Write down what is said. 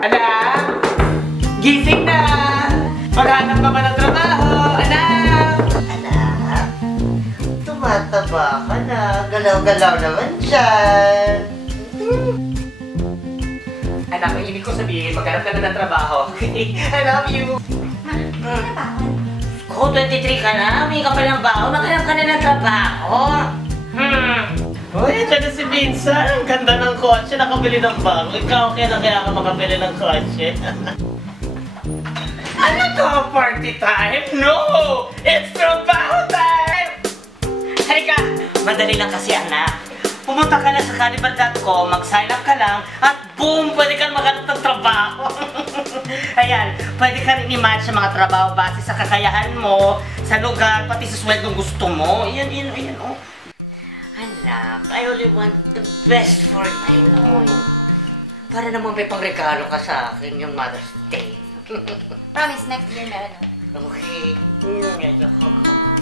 Anak! Gising na! Maghanap ka ba ng trabaho? Anak! Anak, tumataba ka na. Galaw-galaw naman siyan. Anak, ang ibig ko sabihin, maghanap ka na ng trabaho. I love you! Ma, ano ba ako? Ko, 23 ka na. May ka pa ng baon. Maghanap ka na ng trabaho. Uy, dyan na si Vincent. Ang ganda ng kotse. Nakabili ng bago. Ikaw, kaya ka makabili ng kotse. Ano to? Party time? No! It's trabaho time! Halika! Madali lang kasi, anak. Pumunta ka na sa Caliber.com, mag-sign up ka lang, at boom! Pwede kang maghanap ng trabaho. Ayan, pwede ka rin i-match sa mga trabaho base sa kakayahan mo, sa lugar, pati sa sweldo gusto mo. Ayan, oh. Anak, I only want the best for you. Para naman may pangregalo ka sa akin yung Mother's Day. Promise, next year meron na. Okay. Medyo hug-hug.